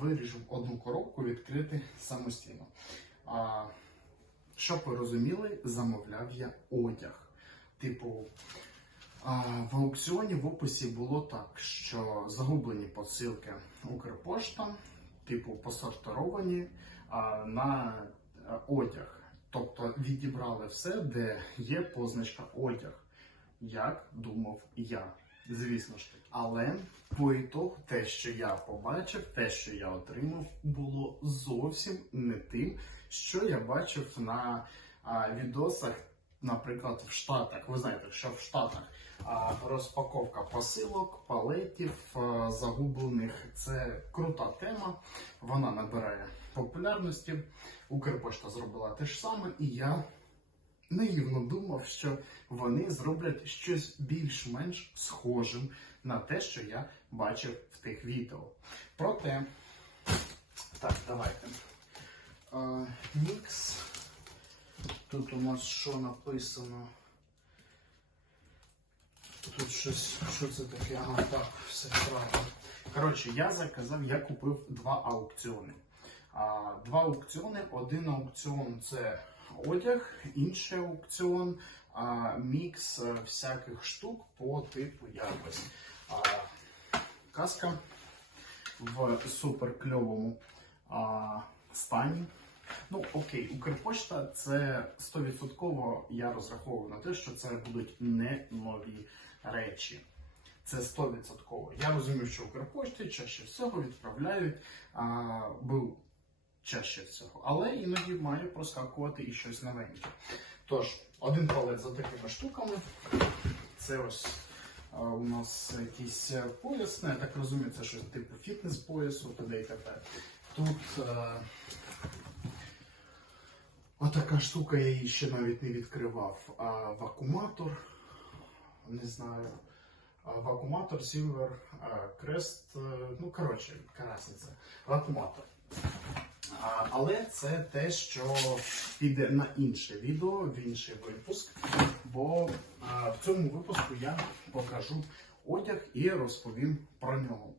вирішив одну коробку відкрити самостійно. А, щоб ви розуміли, замовляв я одяг. Типу, а, в аукціоні в описі було так, що загублені посилки Укрпошта, типу посортировані а, на е, одяг. Тобто відібрали все, де є позначка одяг, як думав я. Звісно ж таки. Але по ітогу те, що я побачив, те, що я отримав, було зовсім не тим, що я бачив на а, відосах, наприклад, в Штатах. Ви знаєте, що в Штатах а, розпаковка посилок, палетів а, загублених це крута тема. Вона набирає популярності. Укрпошта зробила те ж саме, і я наївно думав, що вони зроблять щось більш-менш схожим на те, що я бачив в тих відео. Проте, так, давайте. Мікс. Тут у нас що написано? Тут щось, що це таке? Ага, так, все правильно. Коротше, я заказав, я купив два аукціони. А, два аукціони. Один аукціон це одяг, інший аукціон а, мікс е, всяких штук по типу якось. А, каска в супер кльовому а, стані. Ну, окей, Укрпошта це 100% я розраховую на те, що це будуть не нові речі. Це 100%. Я розумію, що Укрпошті чаще всього відправляють а, був чаще всього, але іноді має проскакувати і щось новеньке. Тож, один палет за такими штуками. Це ось а, у нас якийсь пояс, ну, я так розумію, це щось типу фітнес-поясу, т.д. і т.п. Тут е, отака штука, я її ще навіть не відкривав. А, вакууматор, не знаю. а, Вакууматор, Silver, Crest, е, ну коротше, яка разниця. Вакууматор. Але це те, що піде на інше відео, в інший випуск. Бо в цьому випуску я покажу одяг і розповім про нього.